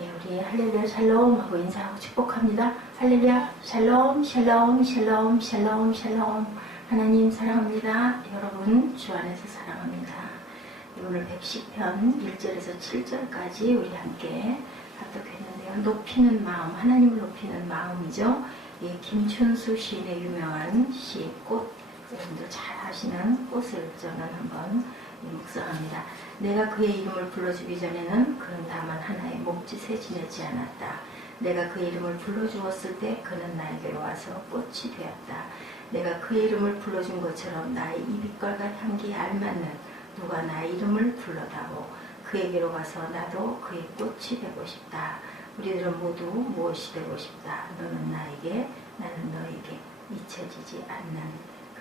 예, 우리 할렐루야 샬롬 하고 인사하고 축복합니다. 할렐루야 샬롬 샬롬 샬롬 샬롬 샬롬. 하나님 사랑합니다. 여러분 주 안에서 사랑합니다. 오늘 110편 1절에서 7절까지 우리 함께 합독했는데요. 높이는 마음, 하나님을 높이는 마음이죠. 예, 김춘수 시인의 유명한 시 꽃, 여러분들 잘 아시는 꽃을 저는 한번 묵상합니다. 내가 그의 이름을 불러주기 전에는 그는 다만 하나의 몸짓에 지내지 않았다. 내가 그의 이름을 불러주었을 때 그는 나에게로 와서 꽃이 되었다. 내가 그의 이름을 불러준 것처럼 나의 이 빛깔과 향기에 알맞는 누가 나의 이름을 불러다오. 그에게로 가서 나도 그의 꽃이 되고 싶다. 우리들은 모두 무엇이 되고 싶다. 너는 나에게, 나는 너에게 잊혀지지 않는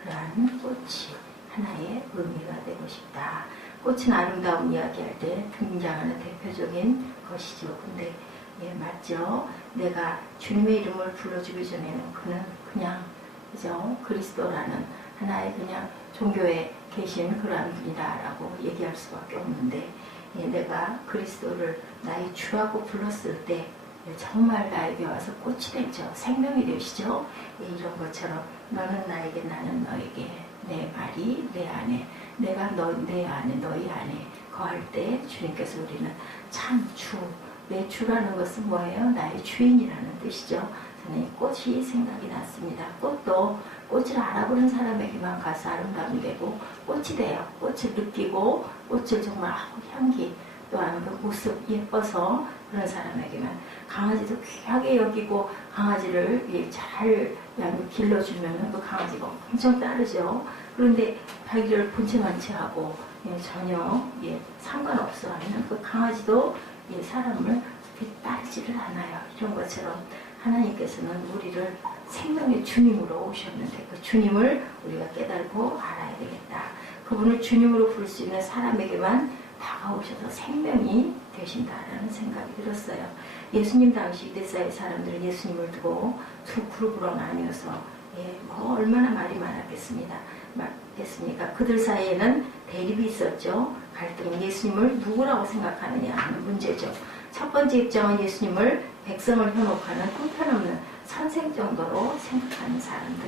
그러한 꽃이 하나의 의미가 되고 싶다. 꽃은 아름다운 이야기할 때 등장하는 대표적인 것이죠. 근데 예, 맞죠. 내가 주님의 이름을 불러주기 전에는 그는 그냥 그죠? 그리스도라는 하나의 그냥 종교에 계신 그러한 분이다라고 얘기할 수밖에 없는데 예, 내가 그리스도를 나의 주라고 불렀을 때 예, 정말 나에게 와서 꽃이 되죠. 생명이 되시죠. 예, 이런 것처럼 너는 나에게 나는 너에게 내 말이 내 안에 내가 내 안에 너희 안에 거할 때 주님께서 우리는 참 주, 내 주라는 것은 뭐예요? 나의 주인이라는 뜻이죠. 저는 이 꽃이 생각이 났습니다. 꽃도 꽃을 알아보는 사람에게만 가서 아름다움이 되고 꽃이 돼요. 꽃을 느끼고 꽃을 정말 향기 또한 그 모습 예뻐서 그런 사람에게만 강아지도 귀하게 여기고 강아지를 잘 길러주면 그 강아지가 엄청 따르죠. 그런데 자기를 본체만 채하고 전혀 상관없어 하는 그 강아지도 사람을 따르지를 않아요. 이런 것처럼 하나님께서는 우리를 생명의 주님으로 오셨는데 그 주님을 우리가 깨달고 알아야 되겠다. 그분을 주님으로 부를 수 있는 사람에게만 다가오셔서 생명이 되신다라는 생각이 들었어요. 예수님 당시 이데사의 사람들은 예수님을 두고 두 그룹으로 나뉘어서 뭐 얼마나 말이 많았겠습니까? 그들 사이에는 대립이 있었죠. 갈등은 예수님을 누구라고 생각하느냐 하는 문제죠. 첫 번째 입장은 예수님을 백성을 현혹하는 형편없는 선생 정도로 생각하는 사람들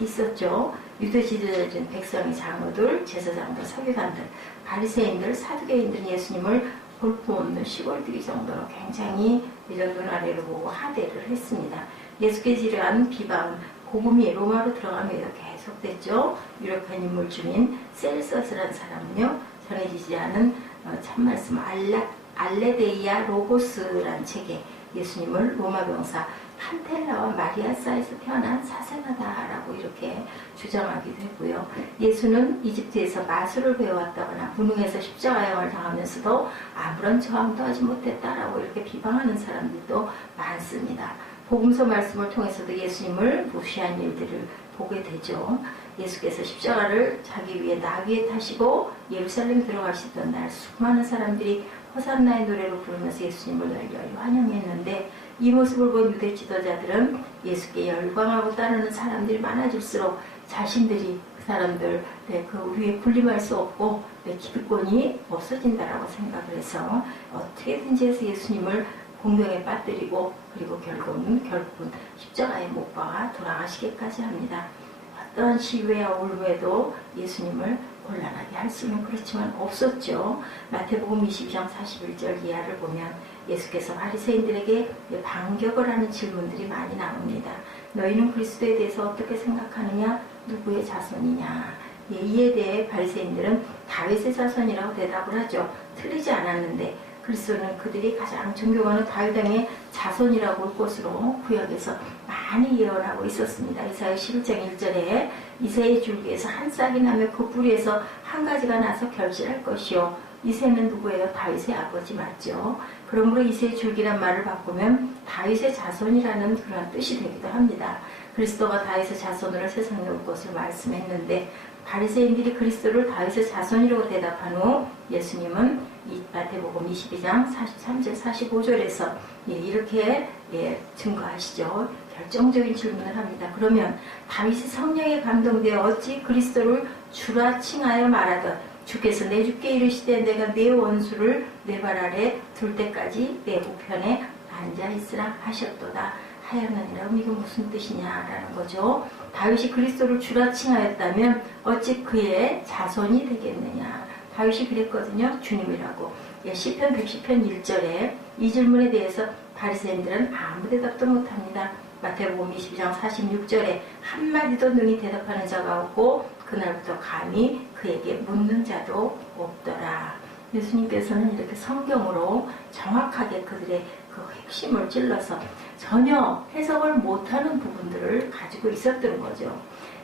있었죠. 유대지도자들은 백성의 장로들, 제사장들, 서기관들, 바리새인들, 사두개인들은 예수님을 볼품없는 시골들이 정도로 굉장히 이런 눈 아래로 보고 하대를 했습니다. 예수께서 이러한 비방, 복음이 로마로 들어가면서 계속됐죠. 유력한 인물 중인 셀서스라는 사람은요, 전해지지 않은 참말씀 알레데이아 로고스란 책에 예수님을 로마 병사 판텔라와 마리아 사이에서 태어난 사생아다라고 이렇게 주장하기도 했고요. 예수는 이집트에서 마술을 배워왔다거나 무능해서 십자가형을 당하면서도 아무런 저항도 하지 못했다라고 이렇게 비방하는 사람들도 많습니다. 복음서 말씀을 통해서도 예수님을 무시한 일들을 보게 되죠. 예수께서 십자가를 자기 위에 나귀에 타시고 예루살렘 들어가시던 날 수많은 사람들이 호산나의 노래로 부르면서 예수님을 열렬히 환영했는데 이 모습을 본 유대 지도자들은 예수께 열광하고 따르는 사람들이 많아질수록 자신들이 그 사람들 그 위에 군림할 수 없고 기득권이 없어진다라고 생각을 해서 어떻게든지 해서 예수님을 공경에 빠뜨리고 그리고 결국은 십자가에 못 박아 돌아가시기까지 합니다. 어떤 시위와 울음에도 예수님을 곤란하게 할 수는 그렇지만 없었죠. 마태복음 22장 41절 이하를 보면 예수께서 바리새인들에게 반격을 하는 질문들이 많이 나옵니다. 너희는 그리스도에 대해서 어떻게 생각하느냐? 누구의 자손이냐? 이에 대해 바리새인들은 다윗의 자손이라고 대답을 하죠. 틀리지 않았는데 그리스도는 그들이 가장 존경하는 다윗 왕의 자손이라고 볼 것으로 구약에서 많이 예언하고 있었습니다. 이사야 11장 1절에 이새의 줄기에서 한 싹이 나며 그 뿌리에서 한 가지가 나서 결실할 것이요. 이새는 누구예요? 다윗의 아버지 맞죠? 그러므로 이새의 줄기란 말을 바꾸면 다윗의 자손이라는 그런 뜻이 되기도 합니다. 그리스도가 다윗의 자손으로 세상에 올 것을 말씀했는데 바리새인들이 그리스도를 다윗의 자손이라고 대답한 후 예수님은 이 마태복음 22장 43절 45절에서 이렇게 증거하시죠. 결정적인 질문을 합니다. 그러면 다윗이 성령에 감동되어 어찌 그리스도를 주라 칭하여 말하던 주께서 내 주께 이르시되 내가 내 원수를 내 발 아래 둘 때까지 내 우편에 앉아 있으라 하셨도다 하였느니라. 이게 무슨 뜻이냐라는 거죠. 다윗이 그리스도를 주라 칭하였다면 어찌 그의 자손이 되겠느냐. 다윗이 그랬거든요. 주님이라고. 시편 110편 1절에 이 질문에 대해서 바리새인들은 아무 대답도 못합니다. 마태복음 22장 46절에 한마디도 능히 대답하는 자가 없고 그날부터 감히 그에게 묻는 자도 없더라. 예수님께서는 이렇게 성경으로 정확하게 그들의 그 핵심을 찔러서 전혀 해석을 못하는 부분들을 가지고 있었던 거죠.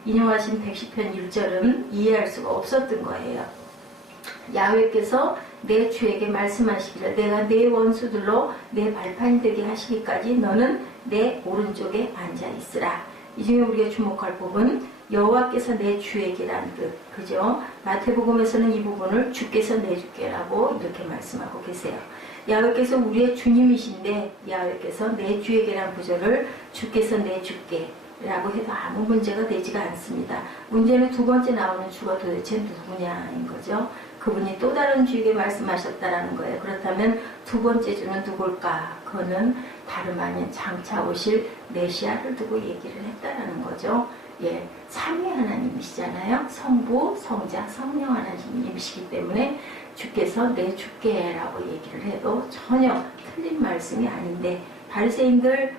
인용하신 110편 1절은 이해할 수가 없었던 거예요. 야훼께서 내 주에게 말씀하시기를 내가 내 원수들로 내 발판이 되게 하시기까지 너는 내 오른쪽에 앉아 있으라. 이 중에 우리가 주목할 부분 여호와께서 내 주에게란 뜻, 그죠? 마태복음에서는 이 부분을 주께서 내 주께라고 이렇게 말씀하고 계세요. 야훼께서 우리의 주님이신데 야훼께서 내 주에게란 구절을 주께서 내 주께라고 해도 아무 문제가 되지가 않습니다. 문제는 두 번째 나오는 주가 도대체 누구냐인 거죠. 그분이 또 다른 주에게 말씀하셨다라는 거예요. 그렇다면 두 번째 주는 누굴까? 그거는 다름 아닌 장차 오실 메시아를 두고 얘기를 했다라는 거죠. 예, 삼위 하나님이시잖아요. 성부, 성자, 성령 하나님이시기 때문에 주께서 내 주께라고 얘기를 해도 전혀 틀린 말씀이 아닌데 바리새인들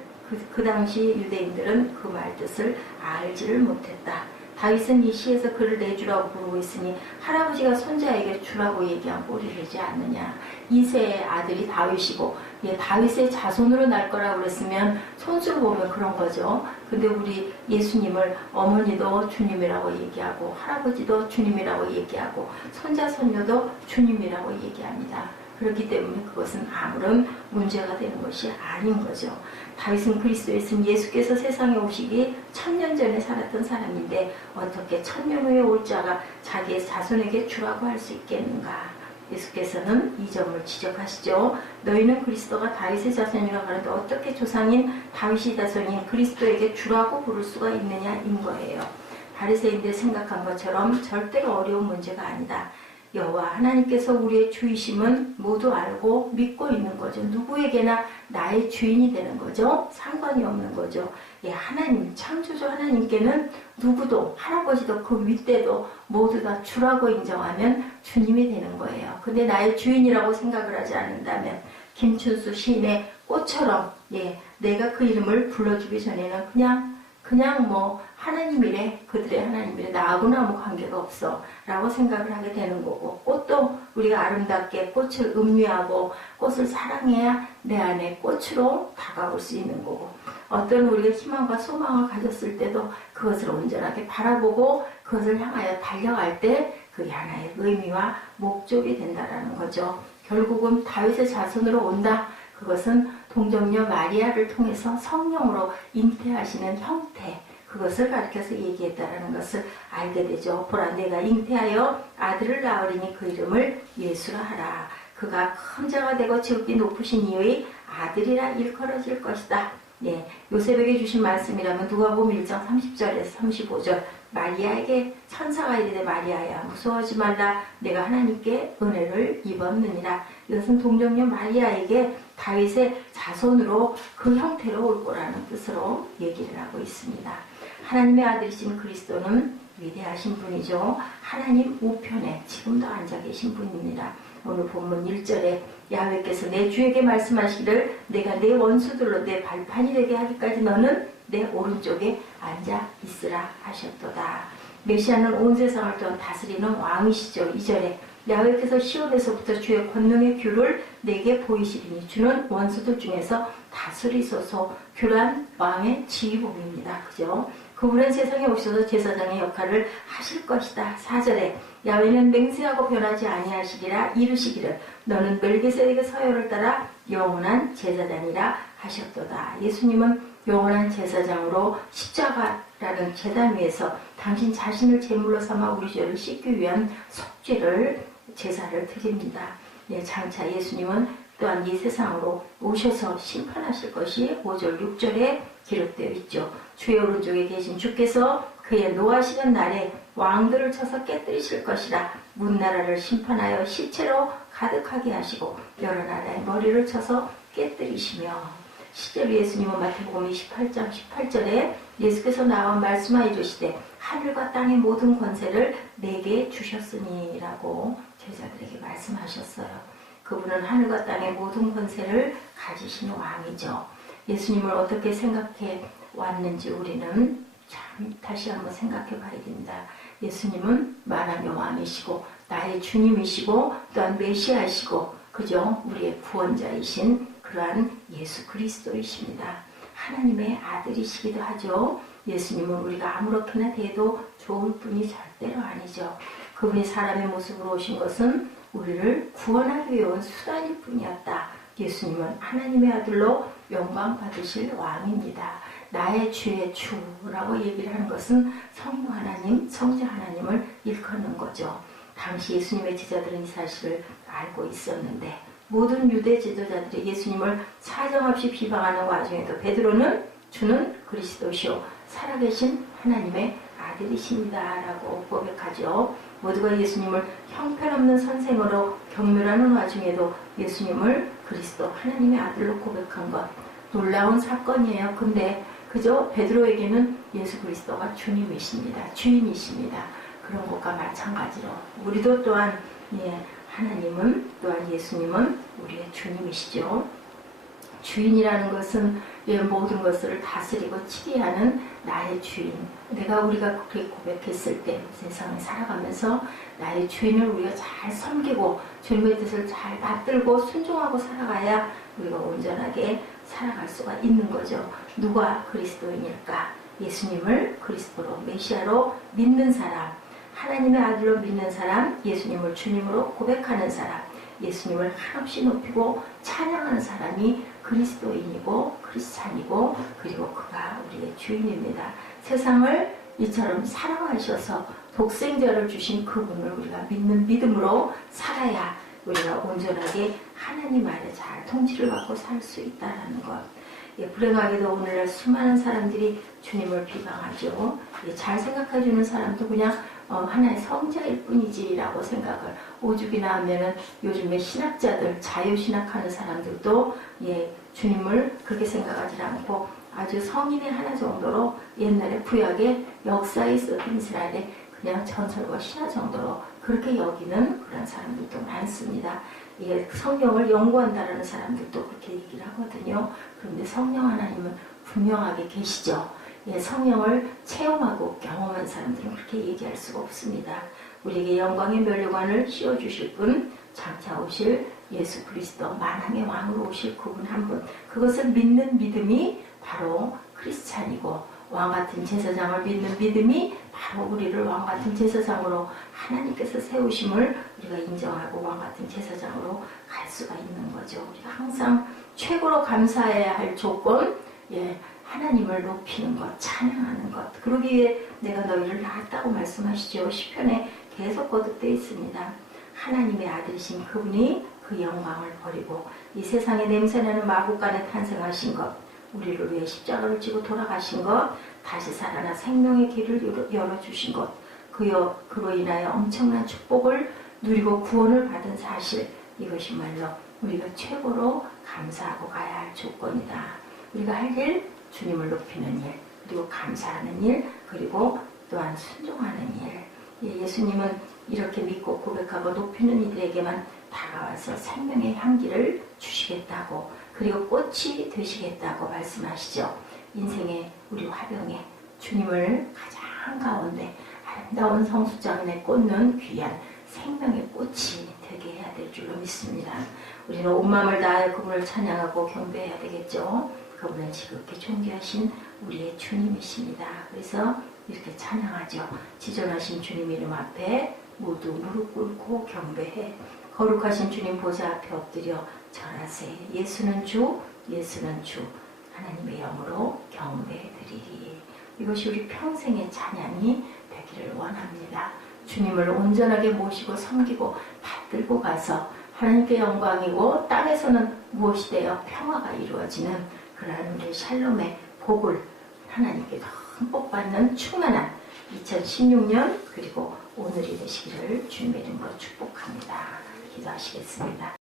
그 당시 유대인들은 그 말 뜻을 알지를 못했다. 다윗은 이 시에서 그를 내 주라고 부르고 있으니 할아버지가 손자에게 주라고 얘기한 꼴이 되지 않느냐. 이세의 아들이 다윗이고 다윗의 자손으로 날 거라고 그랬으면 손수를 보면 그런 거죠. 근데 우리 예수님을 어머니도 주님이라고 얘기하고 할아버지도 주님이라고 얘기하고 손자 손녀도 주님이라고 얘기합니다. 그렇기 때문에 그것은 아무런 문제가 되는 것이 아닌 거죠. 다윗은 그리스도에 있으면 예수께서 세상에 오시기 1000년 전에 살았던 사람인데 어떻게 1000년 후에 올 자가 자기의 자손에게 주라고 할 수 있겠는가. 예수께서는 이 점을 지적하시죠. 너희는 그리스도가 다윗의 자손이라고 하는데 어떻게 조상인 다윗의 자손인 그리스도에게 주라고 부를 수가 있느냐인 거예요. 바리새인들이 생각한 것처럼 절대로 어려운 문제가 아니다. 여호와 하나님께서 우리의 주이심은 모두 알고 믿고 있는 거죠. 누구에게나 나의 주인이 되는 거죠. 상관이 없는 거죠. 하나님, 창조주 하나님께는 누구도 할아버지도 그 윗대도 모두 다 주라고 인정하면 주님이 되는 거예요. 근데 나의 주인이라고 생각을 하지 않는다면 김춘수 시인의 꽃처럼 내가 그 이름을 불러주기 전에는 그냥 뭐 하나님이래, 그들의 하나님이래, 나하고는 아무 관계가 없어 라고 생각을 하게 되는 거고, 꽃도 우리가 아름답게 꽃을 음미하고 꽃을 사랑해야 내 안에 꽃으로 다가올 수 있는 거고, 어떤 우리가 희망과 소망을 가졌을 때도 그것을 온전하게 바라보고 그것을 향하여 달려갈 때 그게 하나의 의미와 목적이 된다라는 거죠. 결국은 다윗의 자손으로 온다. 그것은 동정녀 마리아를 통해서 성령으로 잉태하시는 형태, 그것을 가르쳐서 얘기했다라는 것을 알게 되죠. 보라, 내가 잉태하여 아들을 낳으리니 그 이름을 예수라 하라. 그가 큰 자가 되고 지극히 높으신 이의 아들이라 일컬어질 것이다. 요셉에게 주신 말씀이라면 누가복음 1장 30절에서 35절, 마리아에게 천사가 이르되 마리아야 무서워하지 말라, 내가 하나님께 은혜를 입었느니라. 이것은 동정녀 마리아에게 다윗의 자손으로 그 형태로 올 거라는 뜻으로 얘기를 하고 있습니다. 하나님의 아들이신 그리스도는 위대하신 분이죠. 하나님 우편에 지금도 앉아 계신 분입니다. 오늘 본문 1절에 야훼께서 내 주에게 말씀하시기를 내가 내 원수들로 내 발판이 되게 하기까지 너는 내 오른쪽에 앉아 있으라 하셨도다. 메시아는 온 세상을 또한 다스리는 왕이시죠. 2절에 야훼께서 시온에서부터 주의 권능의 규를 내게 보이시리니 주는 원수들 중에서 다스리소서. 규란 왕의 지휘봉입니다. 그죠? 그분은 세상에 오셔서 제사장의 역할을 하실 것이다. 4절에 야훼는 맹세하고 변하지 아니하시리라 이르시기를 너는 멜기세덱의 서열을 따라 영원한 제사장이라 하셨도다. 예수님은 영원한 제사장으로 십자가라는 제단 위에서 당신 자신을 제물로 삼아 우리 죄를 씻기 위한 속죄를 제사를 드립니다. 장차 예수님은 또한 이 세상으로 오셔서 심판하실 것이 5절 6절에 기록되어 있죠. 주의 오른쪽에 계신 주께서 그의 노하시는 날에 왕들을 쳐서 깨뜨리실 것이라. 문나라를 심판하여 시체로 가득하게 하시고 여러 나라의 머리를 쳐서 깨뜨리시며. 실제로 예수님은 마태복음 28장 18절에 예수께서 나와 말씀하여 주시되 하늘과 땅의 모든 권세를 내게 주셨으니 라고 제자들에게 말씀하셨어요. 그분은 하늘과 땅의 모든 권세를 가지시는 왕이죠. 예수님을 어떻게 생각해 왔는지 우리는 참 다시 한번 생각해 봐야 됩니다. 예수님은 만왕의 왕이시고 나의 주님이시고 또한 메시아이시고 그죠? 우리의 구원자이신 그러한 예수 그리스도이십니다. 하나님의 아들이시기도 하죠. 예수님은 우리가 아무렇게나 대해도 좋을 분이 절대로 아니죠. 그분이 사람의 모습으로 오신 것은 우리를 구원하기 위해 온 수단일 뿐이었다. 예수님은 하나님의 아들로 영광 받으실 왕입니다. 나의 주의 주라고 얘기를 하는 것은 성령 하나님, 성자 하나님을 일컫는 거죠. 당시 예수님의 제자들은 이 사실을 알고 있었는데 모든 유대 지도자들이 예수님을 사정없이 비방하는 와중에도 베드로는 주는 그리스도시요 살아계신 하나님의 아들이십니다 라고 고백하죠. 모두가 예수님을 형편없는 선생으로 경멸하는 와중에도 예수님을 그리스도 하나님의 아들로 고백한 것 놀라운 사건이에요. 근데 그저 베드로에게는 예수 그리스도가 주님이십니다. 주인이십니다. 그런 것과 마찬가지로 우리도 또한 하나님은 또한 예수님은 우리의 주님이시죠. 주인이라는 것은 모든 것을 다스리고 치리하는 나의 주인. 우리가 그렇게 고백했을 때 세상에 살아가면서 나의 주인을 우리가 잘 섬기고 주님의 뜻을 잘 받들고 순종하고 살아가야 우리가 온전하게 살아갈 수가 있는 거죠. 누가 그리스도인일까? 예수님을 그리스도로 메시아로 믿는 사람, 하나님의 아들로 믿는 사람, 예수님을 주님으로 고백하는 사람, 예수님을 한없이 높이고 찬양하는 사람이 그리스도인이고 크리스찬이고 그리고 그가 우리의 주인입니다. 세상을 이처럼 사랑하셔서 독생자를 주신 그분을 우리가 믿는 믿음으로 살아야 우리가 온전하게 하나님 아래 잘 통치를 받고 살 수 있다는 것. 불행하게도 오늘날 수많은 사람들이 주님을 비방하죠. 잘 생각해주는 사람도 그냥 하나의 성자일 뿐이지라고 생각을 오죽이나 하면은 요즘에 신학자들 자유신학하는 사람들도 주님을 그렇게 생각하지 않고 아주 성인의 하나 정도로 옛날에 구약의 역사에 있었던 이스라엘의 그냥 전설과 신화 정도로 그렇게 여기는 그런 사람들도 많습니다. 성경을 연구한다라는 사람들도 그렇게 얘기를 하거든요. 그런데 성령 하나님은 분명하게 계시죠. 성령을 체험하고 경험한 사람들은 그렇게 얘기할 수가 없습니다. 우리에게 영광의 면류관을 씌워주실 분, 장차 오실 예수 그리스도 만왕의 왕으로 오실 그분 한 분. 그것을 믿는 믿음이 바로 크리스찬이고 왕같은 제사장을 믿는 믿음이 바로 우리를 왕같은 제사장으로 하나님께서 세우심을 우리가 인정하고 왕같은 제사장으로 갈 수가 있는 거죠. 우리가 항상 최고로 감사해야 할 조건, 하나님을 높이는 것, 찬양하는 것. 그러기 위해 내가 너희를 낳았다고 말씀하시죠. 시편에 계속 거듭되어 있습니다. 하나님의 아들이신 그분이 그 영광을 버리고 이 세상에 냄새나는 마구간에 탄생하신 것, 우리를 위해 십자가를 지고 돌아가신 것, 다시 살아나 생명의 길을 열어주신 것, 그로 인하여 엄청난 축복을 누리고 구원을 받은 사실, 이것이 말로 우리가 최고로 감사하고 가야 할 조건이다. 우리가 할 일, 주님을 높이는 일, 그리고 감사하는 일, 그리고 또한 순종하는 일. 예수님은 이렇게 믿고 고백하고 높이는 이들에게만 다가와서 생명의 향기를 주시겠다고, 그리고 꽃이 되시겠다고 말씀하시죠. 인생의 우리 화병에 주님을 가장 가운데 아름다운 성수장에 꽂는 귀한 생명의 꽃이 되게 해야 될 줄로 믿습니다. 우리는 온 마음을 다하여 그분을 찬양하고 경배해야 되겠죠. 그분은 지극히 존귀하신 우리의 주님이십니다. 그래서 이렇게 찬양하죠. 지존하신 주님 이름 앞에 모두 무릎 꿇고 경배해. 거룩하신 주님 보좌 앞에 엎드려 절하세. 예수는 주, 예수는 주. 하나님의 영으로 경배드리리. 이것이 우리 평생의 찬양이 되기를 원합니다. 주님을 온전하게 모시고 섬기고 받들고 가서 하나님께 영광이고 땅에서는 무엇이 되어 평화가 이루어지는 그러한 우리 샬롬의 복을 하나님께 흠복 받는 충만한 2016년 그리고 오늘이 되시기를 주님의 이름으로 축복합니다. 기도하시겠습니다.